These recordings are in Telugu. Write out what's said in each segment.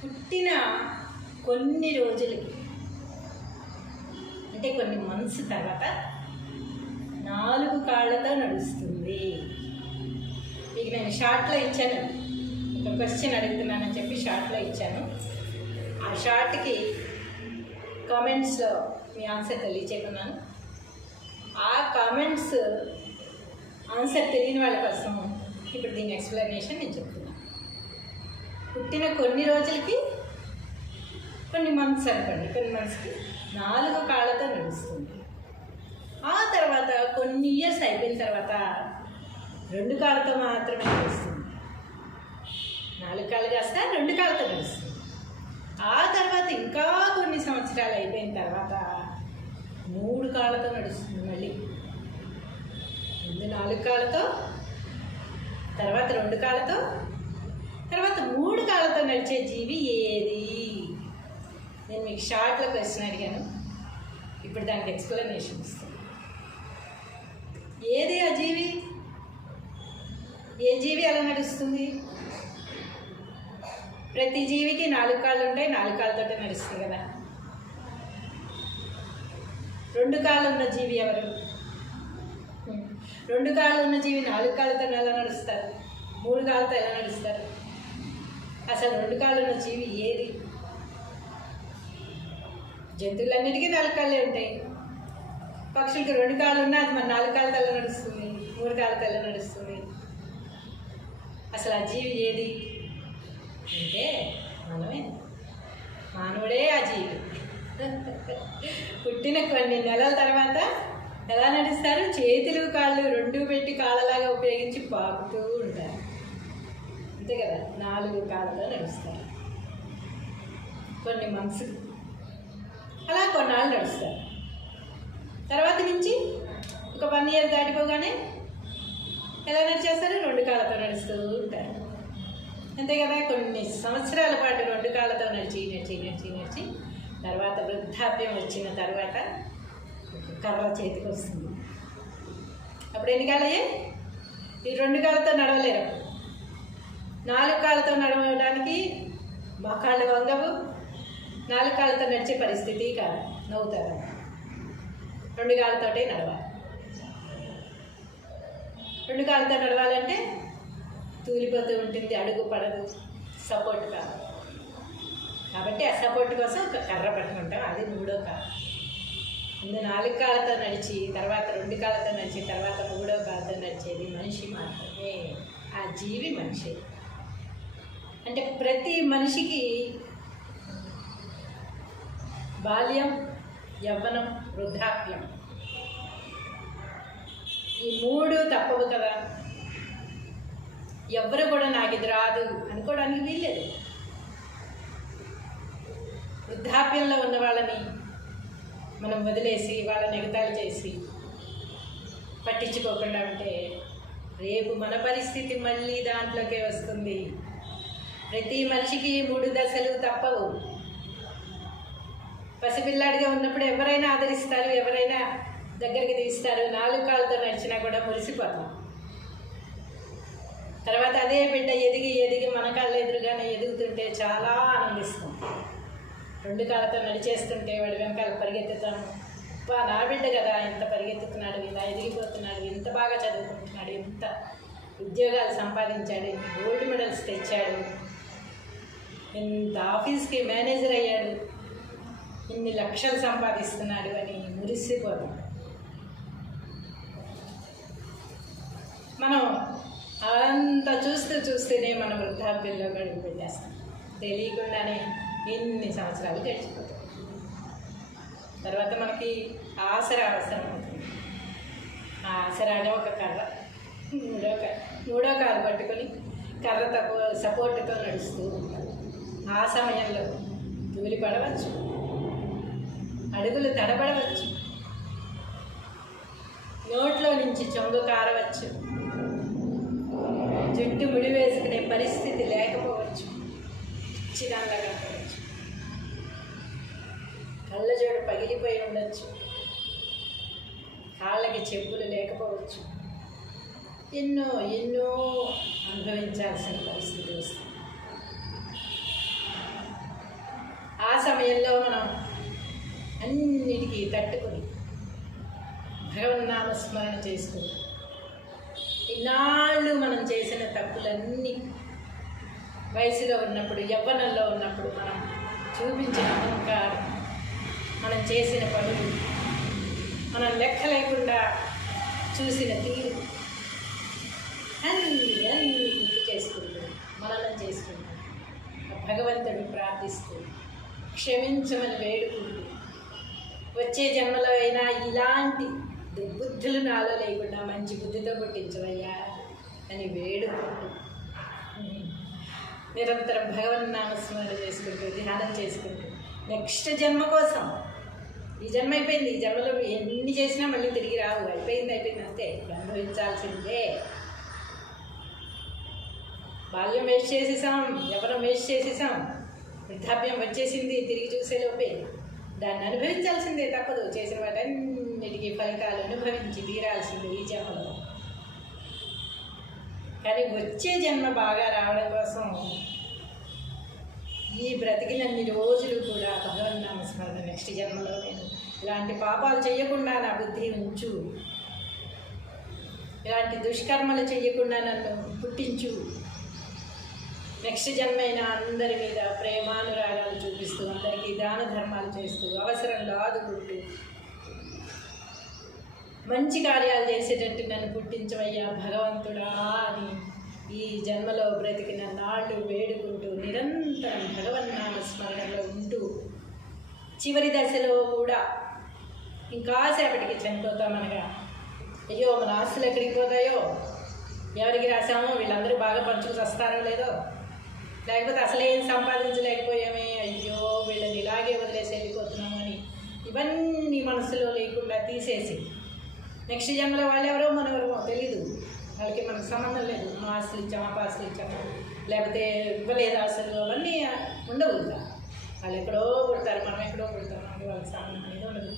పుట్టిన కొన్ని రోజులకి అంటే కొన్ని మంత్స్ తర్వాత 4 కాళ్ళతో నడుస్తుంది. మీకు నేను షార్ట్లో ఇచ్చాను, ఒక క్వశ్చన్ అడుగుతున్నానని చెప్పి షార్ట్లో ఇచ్చాను. ఆ షార్ట్కి కామెంట్స్లో మీ ఆన్సర్ తెలియచేస్తున్నాను. ఆ కామెంట్స్ ఆన్సర్ తెలియని వాళ్ళ కోసం ఇప్పుడు దీని ఎక్స్ప్లెనేషన్ నేను చెప్తున్నాను. పుట్టిన కొన్ని రోజులకి కొన్ని మంత్స్ అనుకోండి, కొన్ని మంత్స్కి 4 కాళ్ళతో నడుస్తుంది. ఆ తర్వాత కొన్ని ఇయర్స్ అయిపోయిన తర్వాత 2 కాళ్ళతో మాత్రమే నడుస్తుంది. 4 కాళ్ళు కాస్త 2 కాళ్ళతో నడుస్తుంది. ఆ తర్వాత ఇంకా కొన్ని సంవత్సరాలు అయిపోయిన తర్వాత 3 కాళ్ళతో నడుస్తుంది. మళ్ళీ ముందు 4 కాళ్ళతో, తర్వాత 2 కాళ్ళతో, తర్వాత 3 కాళ్ళతో నడిచే జీవి ఏది? నేను మీకు షార్ట్లో క్వశ్చన్ అడిగాను, ఇప్పుడు దానికి ఎక్స్ప్లెనేషన్ ఇస్తాను. ఏది ఆ జీవి? ఏ జీవి అలా నడుస్తుంది? ప్రతి జీవికి 4 కాళ్ళు ఉంటాయి, 4 కాళ్ళతోటే నడుస్తుంది కదా. 2 కాళ్ళు ఉన్న జీవి ఎవరు? 2 కాళ్ళు ఉన్న జీవి 4 కాళ్ళతో ఎలా నడుస్తారు? 3 కాళ్ళతో ఎలా నడుస్తారు? అసలు 2 కాళ్ళు ఉన్న జీవి ఏది? జంతువులన్నిటికీ 4 కాళ్ళే ఉంటాయి. పక్షులకి 2 కాళ్ళు ఉన్నా అది మన 4 కాళ్ళతో ఎలా నడుస్తుంది? 3 కాళ్ళతో ఎలా నడుస్తుంది? అసలు ఆ జీవి ఏది అంటే మనమే, మానవుడే ఆ జీవి. పుట్టిన కొన్ని నెలల తర్వాత ఎలా నడుస్తారు? చేతులు కాళ్ళు 2 పెట్టి కాళ్ళలాగా ఉపయోగించి పాకుతూ ఉంటారు, అంతే కదా. 4 కాళ్ళతో నడుస్తారు. కొన్ని మంత్స్ అలా కొన్నాళ్ళు నడుస్తారు. తర్వాత నుంచి ఒక 1 ఇయర్ దాటిపోగానే ఎలా నడిచేస్తారు? 2 కాళ్ళతో నడుస్తూ ఉంటారు, అంతే కదా. కొన్ని సంవత్సరాల పాటు 2 కాళ్ళతో నడిచి నడిచి నడిచి నడిచి తర్వాత వృద్ధాప్యం వచ్చిన తర్వాత కర్ర చేతికి వస్తుంది. అప్పుడు ఎన్ని కాళ్ళయ్యే? ఈ 2 కాళ్ళతో నడవలేరు. 4 కాళ్ళతో నడవడానికి మోకాళ్ళు వంగవు, 4 కాళ్ళతో నడిచే పరిస్థితి కాదు, నవ్వుతారు. 2 కాళ్ళతోటే నడవాలి. 2 కాళ్ళతో నడవాలంటే తూలిపోతూ ఉంటుంది, అడుగు పడదు, సపోర్ట్ కాదు. కాబట్టి ఆ సపోర్ట్ కోసం ఒక కర్ర పట్టుకుంటాం, అది 3వ కాలు. ముందు 4 కాళ్ళతో నడిచి, తర్వాత 2 కాళ్ళతో నడిచి, తర్వాత 3వ కాళ్ళతో నడిచేది మనిషి మాత్రమే. ఆ జీవి మనిషి. అంటే ప్రతి మనిషికి బాల్యం, యవ్వనం, వృద్ధాప్యం ఈ 3 తప్పవు కదా. ఎవరు కూడా నాకు ఇది రాదు అనుకోవడానికి వీల్లేదు. వృద్ధాప్యంలో ఉన్న వాళ్ళని మనం వదిలేసి వాళ్ళని ఎగతాళి చేసి పట్టించుకోకుండా ఉంటే రేపు మన పరిస్థితి మళ్ళీ దాంట్లోకే వస్తుంది. ప్రతి మనిషికి 3 దశలు తప్పవు. పసిపిల్లాడిగా ఉన్నప్పుడు ఎవరైనా ఆదరిస్తారు, ఎవరైనా దగ్గరికి తీస్తారు. 4 కాళ్ళతో నడిచినా కూడా మురిసిపోతాం. తర్వాత అదే బిడ్డ ఎదిగి ఎదిగి మన కాళ్ళ ఎదురుగానే ఎదుగుతుంటే చాలా ఆనందిస్తాం. 2 కాళ్ళతో నడిచేస్తుంటే వాడి వెనకాల పరిగెత్తుతాము. నా బిడ్డ కదా, ఇంత పరిగెత్తుతున్నాడు, ఇలా ఎదిగిపోతున్నాడు, ఇంత బాగా చదువుకుంటున్నాడు, ఇంత ఉద్యోగాలు సంపాదించాడు, ఇన్ని గోల్డ్ మెడల్స్ తెచ్చాడు, ఇంత ఆఫీస్కి మేనేజర్ అయ్యాడు, ఇన్ని లక్షలు సంపాదిస్తున్నాడు అని మురిసిపోతాం. మనం అంతా చూస్తూనే మన వృద్ధాప్యంలో గడుపు పెట్టేస్తాం. తెలియకుండానే ఎన్ని సంవత్సరాలు గడిచిపోతాయి. తర్వాత మనకి ఆసరా అవసరం అవుతుంది. ఆ ఆసరానే ఒక కర్ర, 3వ కాలు పట్టుకొని కర్రతో సపోర్టుతో నడుస్తూ ఉంటాం. ఆ సమయంలో తూలి పడవచ్చు, అడుగులు తడబడవచ్చు, నోట్లో నుంచి చొంగు కారవచ్చు, జుట్టు ముడి వేసుకునే పరిస్థితి లేకపోవచ్చు, చిరాలాగా పడవచ్చు, కళ్ళజోడు పగిలిపోయి ఉండొచ్చు, కాళ్ళకి చెప్పులు లేకపోవచ్చు, ఎన్నో ఎన్నో అనుభవించాల్సిన పరిస్థితి వస్తుంది. సమయంలో మనం అన్నిటికీ తట్టుకొని భగవన్నామస్మరణ చేస్తూ ఇన్నాళ్ళు మనం చేసిన తప్పులన్నీ వయసులో ఉన్నప్పుడు, యవ్వనంలో ఉన్నప్పుడు మనం చూపించిన అహంకారం, మనం చేసిన పనులు, మనం లెక్క లేకుండా చూసిన తీరు అన్నీ గుర్తు చేసుకుంటూ మననం చేసుకుంటూ భగవంతుడిని ప్రార్థిస్తూ క్షమించమని వేడుకుంటూ వచ్చే జన్మలో అయినా ఇలాంటి దుర్బుద్ధులు నాలో లేకుండా మంచి బుద్ధితో పుట్టించవయ్యా అని వేడుకుంటూ నిరంతరం భగవన్నామస్మరణ చేసుకుంటూ ధ్యానం చేసుకుంటూ నెక్స్ట్ జన్మ కోసం, ఈ జన్మ అయిపోయింది, ఈ జన్మలో ఎన్ని చేసినా మళ్ళీ తిరిగి రావు, అయిపోయింది అంతే, అనుభవించాల్సిందే. బాల్యం వేస్ట్ చేసేసాం, యవ్వనం వేస్ట్ చేసేసాం, వృద్ధాప్యం వచ్చేసింది, తిరిగి చూసేలోపే దాన్ని అనుభవించాల్సిందే, తప్పదు. చేసిన వాటన్నిటికీ ఫలితాలు అనుభవించి తీరాల్సిందే ఈ జన్మలో. కానీ వచ్చే జన్మ బాగా రావడం కోసం ఈ బ్రతికినన్ని రోజులు కూడా భగవన్నామస్మరణ, నెక్స్ట్ జన్మలో నేను ఇలాంటి పాపాలు చేయకుండా నా బుద్ధి ఉంచు, ఇలాంటి దుష్కర్మలు చేయకుండా నన్ను పుట్టించు, నెక్స్ట్ జన్మైనా అందరి మీద ప్రేమానురాగాలు చూపిస్తూ అందరికీ దాన ధర్మాలు చేస్తూ అవసరంలో ఆదుకుంటూ మంచి కార్యాలు చేసేటట్టు నన్ను పుట్టించవయ్యా భగవంతుడా అని ఈ జన్మలో బ్రతికిన నాళ్ళు వేడుకుంటూ నిరంతరం భగవన్నామస్మరణలో ఉంటూ చివరి దశలో కూడా ఇంకాసేపటికి చనిపోతామనగా అయ్యో మన ఆస్తులు ఎక్కడికి పోతాయో, ఎవరికి రాసామో వీళ్ళందరూ బాగా పంచుకు వస్తారో లేదో, లేకపోతే అసలేం సంపాదించలేకపోయామే, అయ్యో వీళ్ళని ఇలాగే వదిలేసి వెళ్ళిపోతున్నాము అని ఇవన్నీ మనసులో లేకుండా తీసేసి నెక్స్ట్ జన్మలో వాళ్ళు ఎవరో మనెవరో తెలీదు, వాళ్ళకి మనకు సంబంధం లేదు, మా ఆస్తులు ఇచ్చాము ఆ ఆస్తులు ఇచ్చాము లేకపోతే ఇవ్వలేదు ఆస్తులు అవన్నీ ఉండవు. ఇంకా వాళ్ళు ఎక్కడో పుడతారు, మనం ఎక్కడో పుడతాం, మనకి వాళ్ళకి సంబంధం అనేది ఉండదు.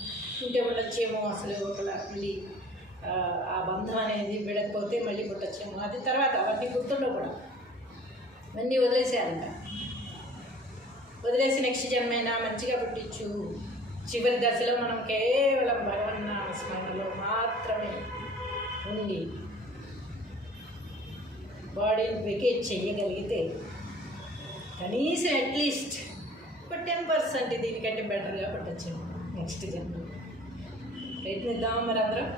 ఉంటే ఉండొచ్చేమో అసలు ఒకలా మళ్ళీ ఆ బంధం అనేది విడకపోతే మళ్ళీ పుట్టొచ్చేమో, అది తర్వాత అవన్నీ గుర్తుండవు కూడా, అవన్నీ వదిలేసేయాలి. ఇంకా వదిలేసి నెక్స్ట్ జన్మైనా మంచిగా పుట్టించు. చివరి దశలో మనం కేవలం భగవన్నామస్మరణలో మాత్రమే ఉండి బాడీని వెకేట్ చేయగలిగితే కనీసం అట్లీస్ట్ ఒక 10% దీనికంటే బెటర్గా పుట్టచ్చు నెక్స్ట్ జన్మ. ప్రయత్నిద్దాం మరి అందరం.